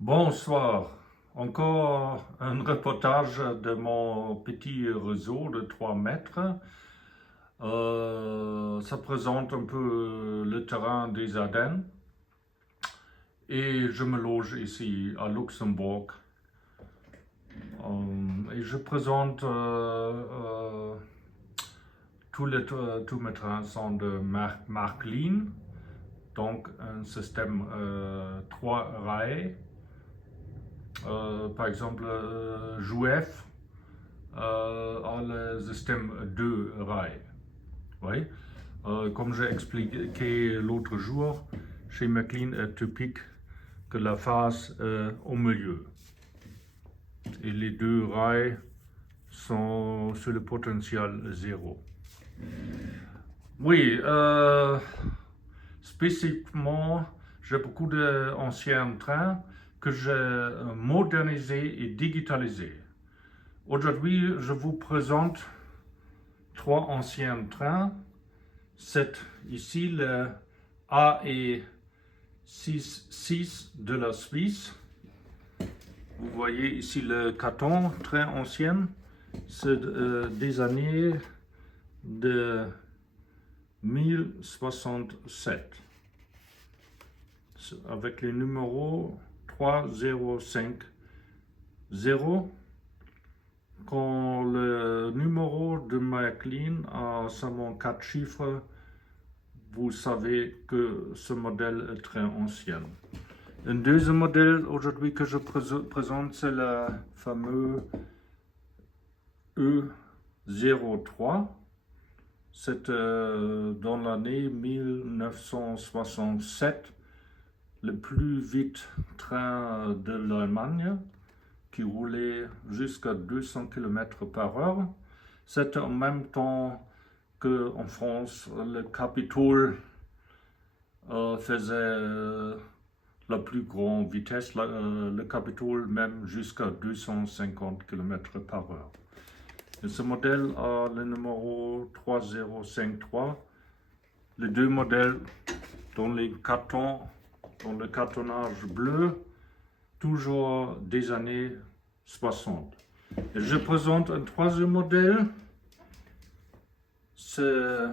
Bonsoir. Encore un reportage de mon petit réseau de 3 mètres. Ça présente un peu le terrain des Ardennes. Et je me loge ici à Luxembourg. Et je présente tous mes terrains sont de marque Lean, donc un système 3 rails. Par exemple, Jouef a le système 2 rails. Oui. Comme j'ai expliqué l'autre jour, chez McLean est typique que la face est au milieu. Et les deux rails sont sur le potentiel 0. Oui, spécifiquement, j'ai beaucoup d'anciens trains que j'ai modernisés et digitalisés. Aujourd'hui, je vous présente 3 anciens trains. C'est ici le AE66 de la Suisse. Vous voyez ici le carton très ancien. C'est des années de 1067. Avec le numéro 3050. Quand le numéro de McLean a seulement 4 chiffres, vous savez que ce modèle est très ancien. Un deuxième modèle aujourd'hui que je présente, c'est le fameux E03. C'est dans l'année 1967 le plus vite train de l'Allemagne qui roulait jusqu'à 200 km/h. C'était en même temps qu'en France, le Capitole faisait la plus grande vitesse, le Capitole même jusqu'à 250 km/h. Et ce modèle a le numéro 3053. Les deux modèles dans les cartons, dans le cartonnage bleu, toujours des années 60. Et je présente un troisième modèle. C'est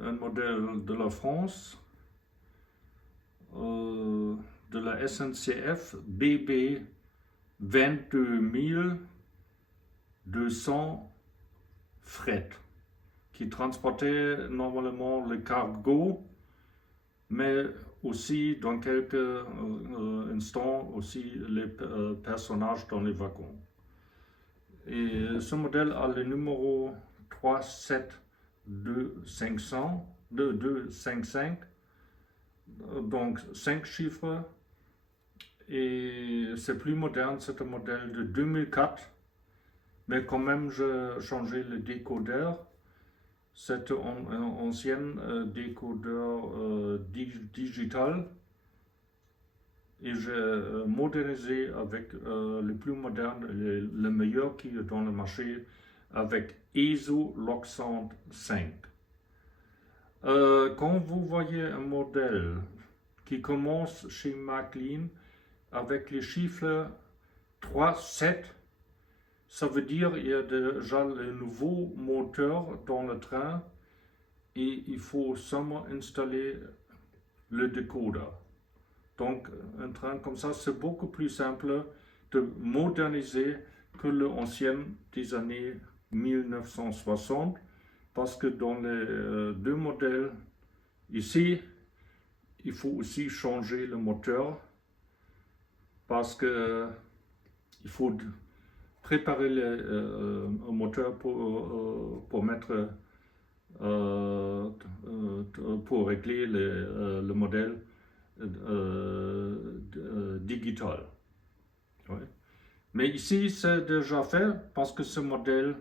un modèle de la France, de la SNCF BB 22200 fret, qui transportait normalement le cargo, mais aussi dans quelques instants aussi les personnages dans les wagons. Et ce modèle a le numéro 37255, donc 5 chiffres, et c'est plus moderne, c'est un modèle de 2004, mais quand même j'ai changé le décodeur. C'est un ancien décodeur digital et j'ai modernisé avec le plus moderne, le meilleur qui est dans le marché, avec ESO Loxant 5. Quand vous voyez un modèle qui commence chez McLean avec les chiffres 3, 7, ça veut dire qu'il y a déjà le nouveau moteur dans le train et il faut seulement installer le décodeur. Donc un train comme ça, c'est beaucoup plus simple de moderniser que l'ancien des années 1960, parce que dans les deux modèles ici, il faut aussi changer le moteur, parce que il faut préparer le moteur pour mettre pour régler le modèle digital. Ouais. Mais ici, c'est déjà fait parce que ce modèle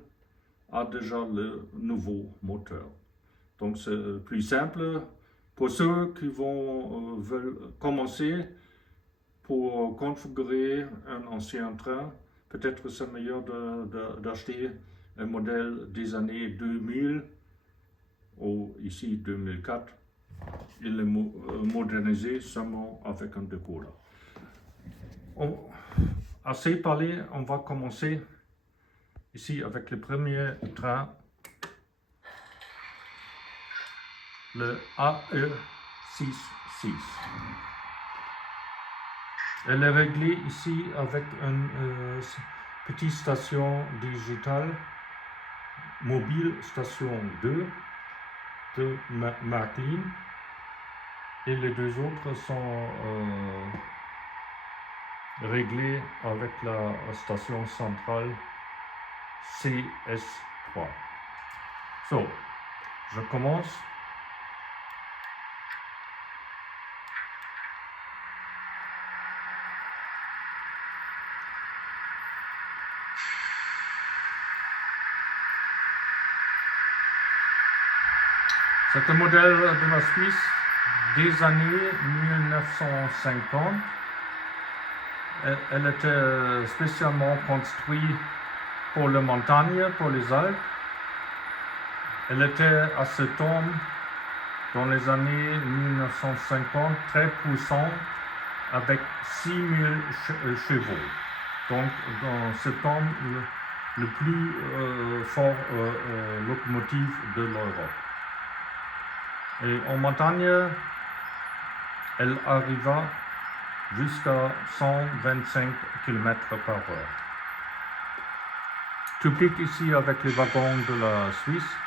a déjà le nouveau moteur. Donc, c'est plus simple pour ceux qui veulent commencer pour configurer un ancien train. Peut-être c'est meilleur d'acheter un modèle des années 2000 ou ici 2004 et le moderniser seulement avec un décodeur. Assez parlé, on va commencer ici avec le premier train, le AE66. Elle est réglée ici avec une petite station digitale, mobile station 2 de McLean, et les deux autres sont réglés avec la station centrale CS3. So, je commence. C'est un modèle de la Suisse des années 1950. Elle était spécialement construite pour la montagne, pour les Alpes. Elle était à cet homme dans les années 1950 très puissante avec 6000 chevaux. Donc dans cet homme le plus fort locomotive de l'Europe. Et en montagne, elle arriva jusqu'à 125 km par heure. Typique ici avec les wagons de la Suisse.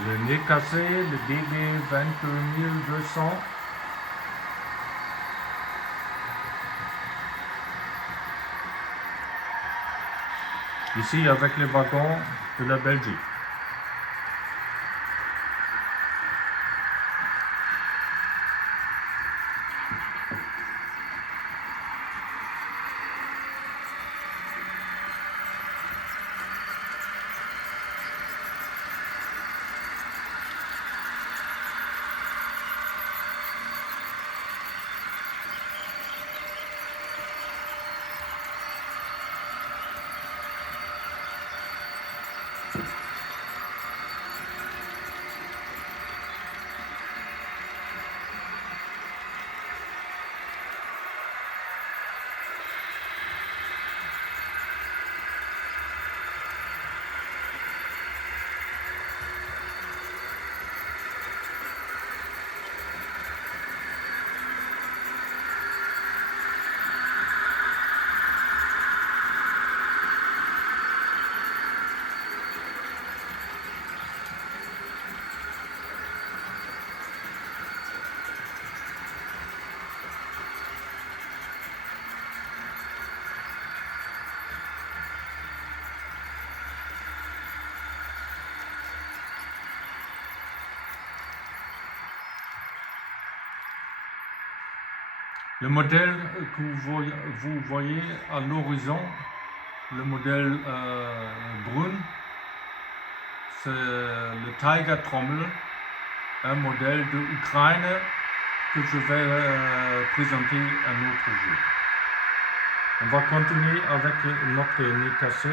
Le nez cassé, le DD 21200. Ici avec les wagons de la Belgique. Le modèle que vous voyez à l'horizon, le modèle brun, c'est le Tiger Trommel, un modèle de Ukraine que je vais présenter un autre jour. On va continuer avec notre nez cassé.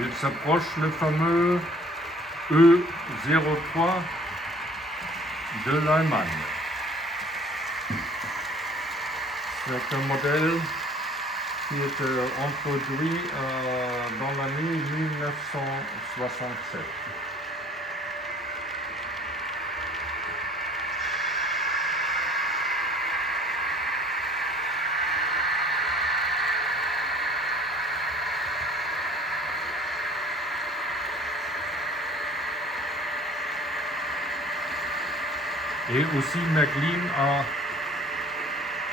Il s'approche le fameux E03 de l'Allemagne. C'est un modèle qui est introduit dans l'année 1967. Et aussi McLean a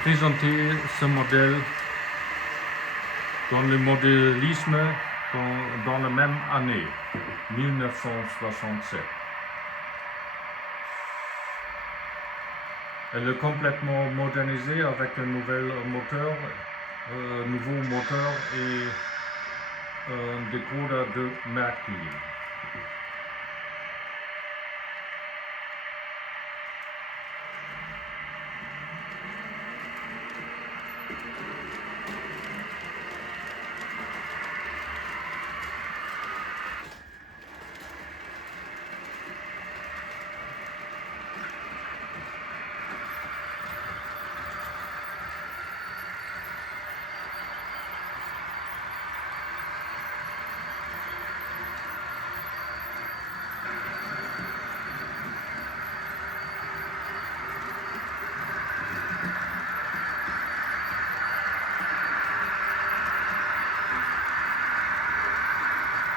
présenté ce modèle dans le modélisme dans la même année, 1967. Elle est complètement modernisée avec un nouveau moteur et un décoder de McLean.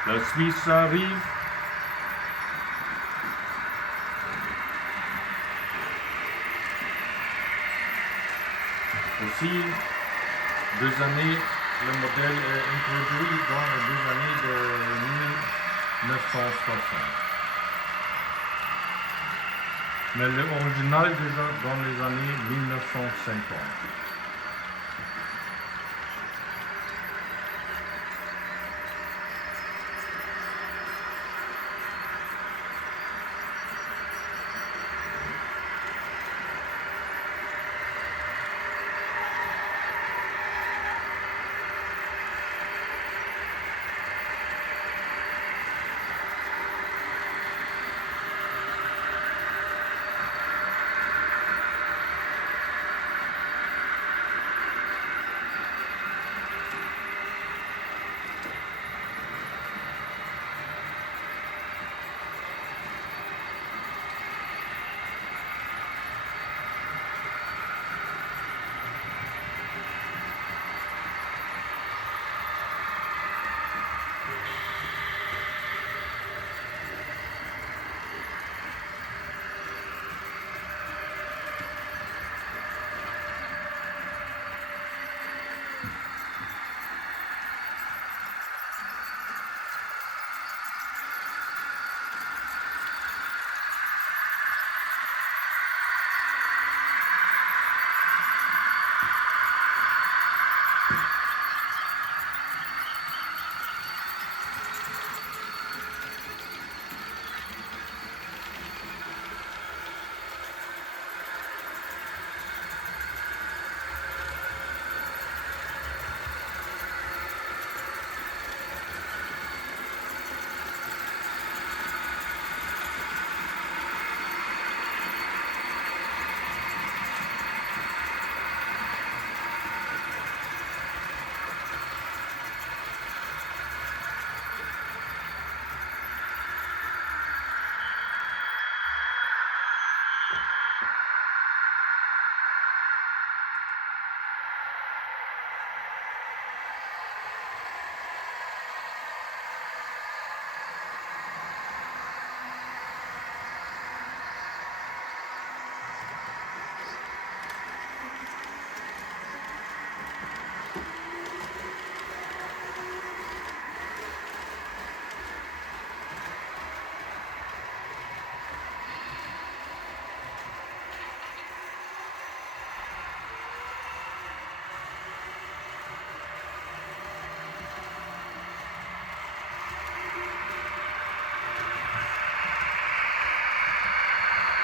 La Suisse arrive. Aussi, 2 années, le modèle est introduit dans les 2 années de 1960. Mais l'original déjà dans les années 1950.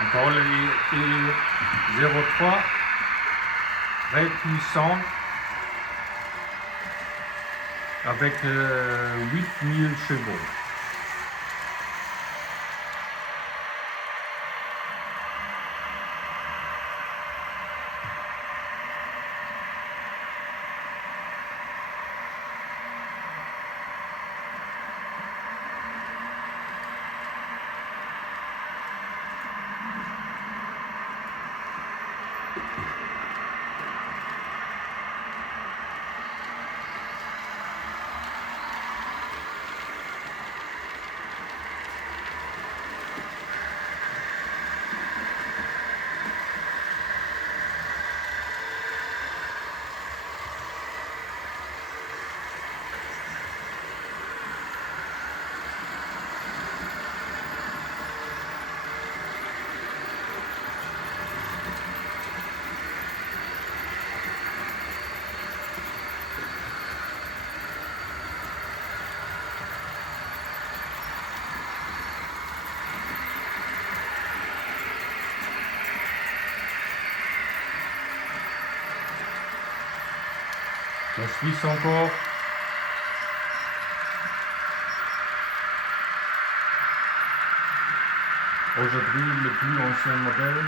Encore le E03, très puissant. avec 8000 chevaux. La Suisse encore. Aujourd'hui, le plus ancien modèle.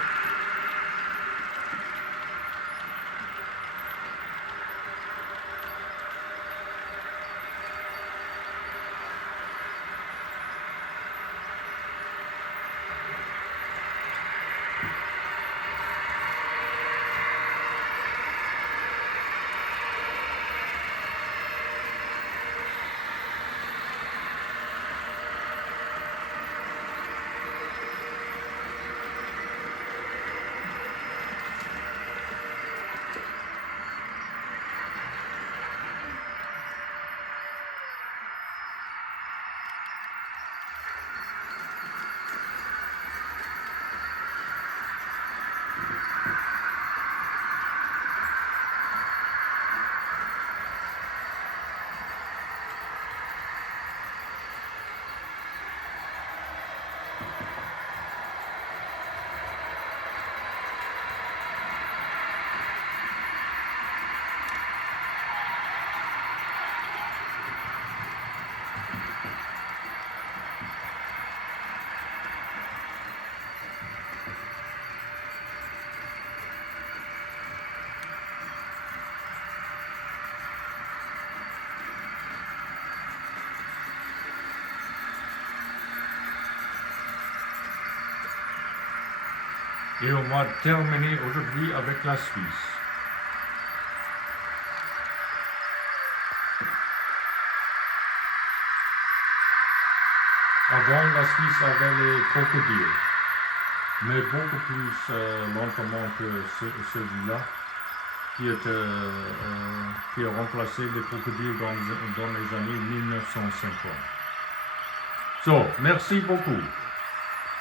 Et on va terminer aujourd'hui avec la Suisse. Avant, la Suisse avait les crocodiles, mais beaucoup plus lentement que celui-là, qui a remplacé les crocodiles dans les années 1950. So, merci beaucoup.